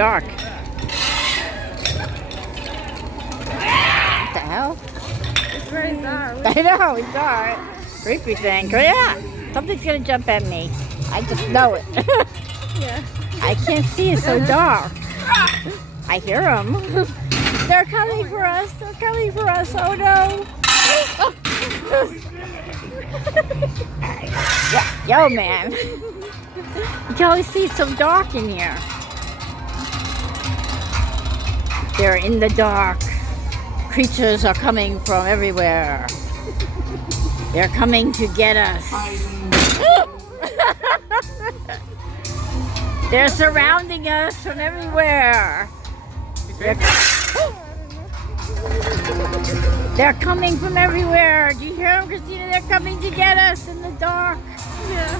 dark. What the hell? It's very dark. I know, it's dark. Creepy thing. Yeah, something's gonna jump at me. I just know it. Yeah. I can't see, it's so dark. I hear them. They're coming for us. They're coming for us. Oh no. Yo, man. You can only see it's so dark in here. They're in the dark. Creatures are coming from everywhere. They're coming to get us. They're surrounding us from everywhere. They're coming from everywhere. Do you hear them, Christina? They're coming to get us in the dark. Yeah.